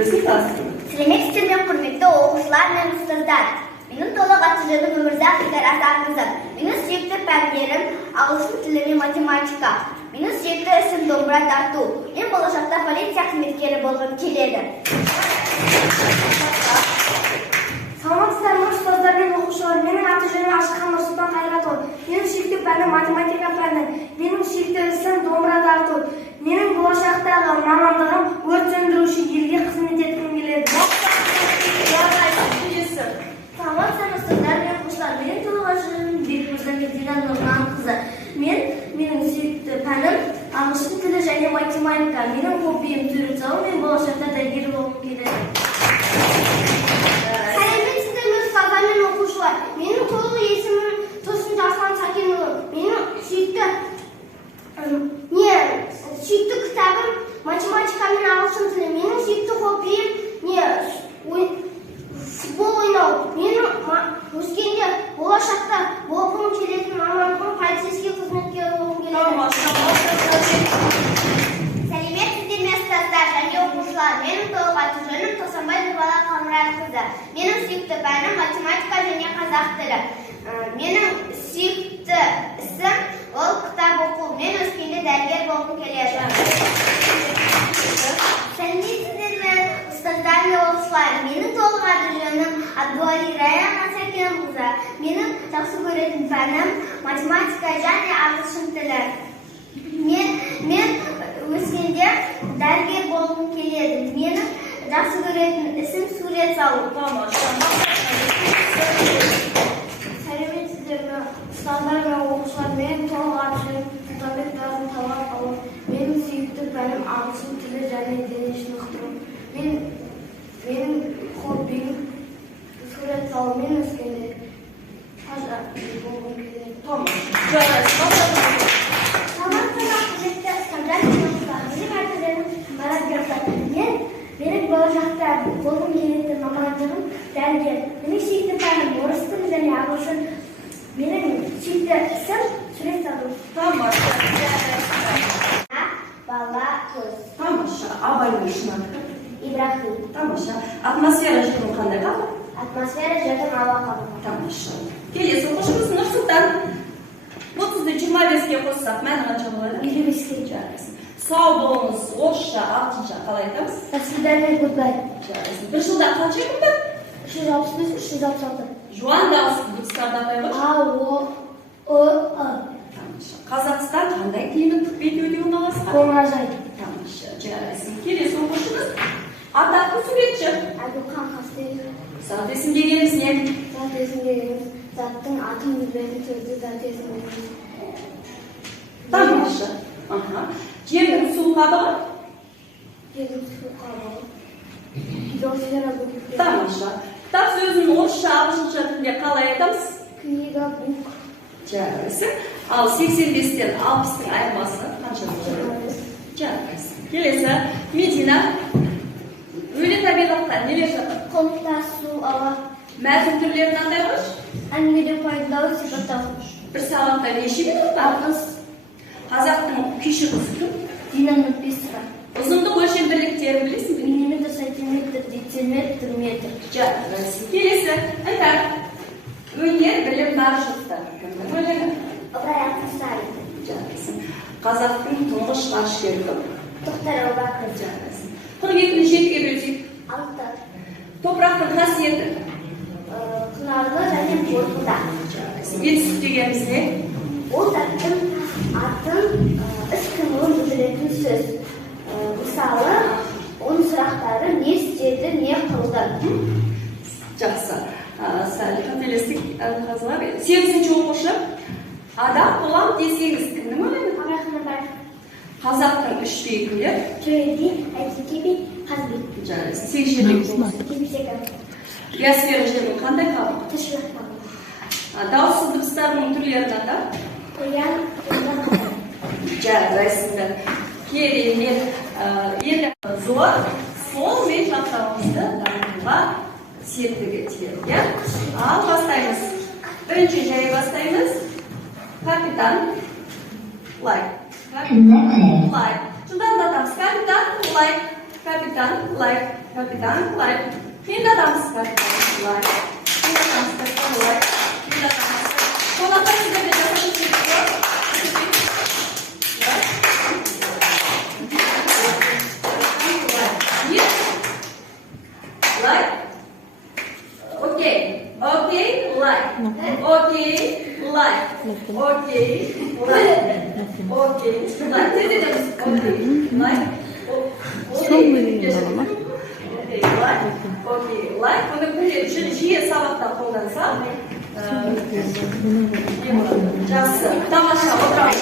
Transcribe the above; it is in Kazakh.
Өзің қаласың. Сәлеметсіздер ме, құрметті оқушылар мен ұстаздар. Менің толық аты жөнім Өмірзақ Идар Асанқызы. Менің сүйікті пәндерім ағылшын тілі мен математика. Менің сүйікті ісім домбыра тарту. Мен болашақта полиция қызметкері болғым келеді. Саламатсыздар ма, ұстаздар мен оқушылар. Менің аты жөнім Ашықхан Нұрсұлтан Қайратұлы. Менің сүйікті пәнім математика пәні. Менің сүйікті ісім домбыра тарту. Менің болашақтағы мамандығым өрт сөндіруші, елге қызмет еткім келеді. Саламатсыздар ұстаздар мен оқушылар. Менің толық аты жөнім Бекмырза Медина Нұрманқызы. Менің сүйікті пәнім ағылшын тілі және математика. Менің хоббиім сурет салу. Мен болашақта дәрігер болғым келеді. Сәлеметсіздер ме, ұстаздар мен оқушылар. Менің толық есімім Тосын Жасхан Сакенұлы. Менің сүйікті кітабым математика мен ағылшын тілі. Менің сүйікті хоббиім футбол ойнау. Менің өскенде болашақта болғым келетін мамандығым полицейский қызметкер болғым келеді. Сәлеметсіздер ме, ұстаздар және оқушылар. Менің толық аты жөнім Тоқсанбай Нұрбала Қалмұратқызы. Менің сүйікті пәнім математика және қазақ тілі. Менің сүйікті ісім ол кітап оқу. Мен өскенде дәрігер болғым келеді. Сәлеметсіздер ме, ұстаздар мен оқушылар. Менің толық аты жөнім Абдуали Раяна Сәкенқызы. Менің жақсы көретін пәнім математика және ағылшын тілі. Мен өскенде дәрігер болғым келеді. Менің жақсы көретін ісім сурет салу. Сәлеметсіздер ме, ұстаздар мен оқушылар. Менің толық аты жөнім Сұлтанбек Дазым Талапұлы. Менің сүйікті пәнім ағылшын тілі және дене шынықтыру. Менің хоббиім сурет салу. Мен өскенде қазақ болғым келеді. Менің болашақта болғым келетін мамандығым дәрігер. Менің сүйікті пәнім орыс тілі және ағылшын. Менің сүйікті ісім сурет салу. Бала көз. Тамаша. Абайдың шын аты? Ибрахим. Тамаша. Атмосфера жырым қандай қалды? Атмосфера жырым ауа қалды. Тамаша. Келесі оқушымыз Нұрсұлтан. 30-ды 25-ге қоссақ, мәні қанша болады? 25-ге. Жарайсың. Сау болыңыз, орысша, ағылшынша қалай айтамыз? До свидания, goodbye. Жарайсың. Bir жылда қанша күнді? 365-366. Жуан дауысты дыбыстарды атай қойшы. Тамаша. Қазақстан қандай климаттық белдеуде орналасқан? Қоңыражай. Тамаша. Жарайсың. Келесі оқушымыз атақты суретші. Әбілхан Қастеев. Зат есімдегеніміз не? Зат есімдегеніміз заттың атын білетін сөзді зат есімдегеніміз. Тамаша. Жердің су қабығы? Жердің су қабығы. Гидросфера бөлігі. Тамаша. Кітап сөзін орысша, ағылшынша тілінде қалай айтамыз? Книга, бук. Жарайсың. Ал 85-тен 60-тың айырмасы қанша болады? Жарайсың. Келесі Медина. Өлі табиғатта нелер жатыр? Қонықтар, су, ауа. Мәтін түрлерін андай қойшы. Әңгімеде пайдалы сипаттау. Bir сағатта неше минут бар? Қазақтың күйші қызы кім? Дина Нұрпейісова. Ұзындық өлшем бірліктерін білесің бе? Миллиметр, сантиметр, дециметр, метр. Жарайсың. Келесі Іңкәр. Өнер, білім, баршылықтар. Кімді ойлайды? Ыбырай Алтынсарин. Жарайсың. Қазақтың тұңғыш ғарышкері кім? Тоқтар Әубәкір. Жарайсың. 42-ні 7-ге бөлсек. 6. Топырақтың қасиеті. Құнарлы және борпылда. Жарайсың. Етістік дегеніміз не? Ол заттың атын іс-қимылын білдіретін сөз. Мысалы, оның сұрақтары не істеді, не қылды. Жақсы. Сәл қателестік қазылар. 8-ші оқушы. Адам болам десеңіз кімді ойлайды? Абрахам Абаев. Қазақтың үш биі кімдер? Төреби, Әйтеке би, Қазбек. Жарайсың. 8 жердегі Кебесегі. биосфера жердің қандай қабық? Тіршілік қабығы. Дауыссыз дыбыстардың түрлерін ата? Қоян, Жарайсыңдар. Керемет. Енді зор сол мен жақтауымызды дамытуға септігі етеді. Ал бастаймыз. Бірінші жай бастаймыз. Капитан. Лайк. Лайк. Жылдамдатамыз. Капитан. Лайк. Капитан, лайк. Капитан, лайк. Мен де дамыз капитан, лайк. Мен де дамыз капитан, лайк. Мен де дамыз. Солақта сіздерде жасатын секілді. Like? Okay. Okay, like. Okay, like. Okay, like. Okay, like. Dedemiz. Okay, like. Okay, like. Okay, like. Bunu böyle jiye sabahta қолданса, жақсы. Тамаша, отырамыз.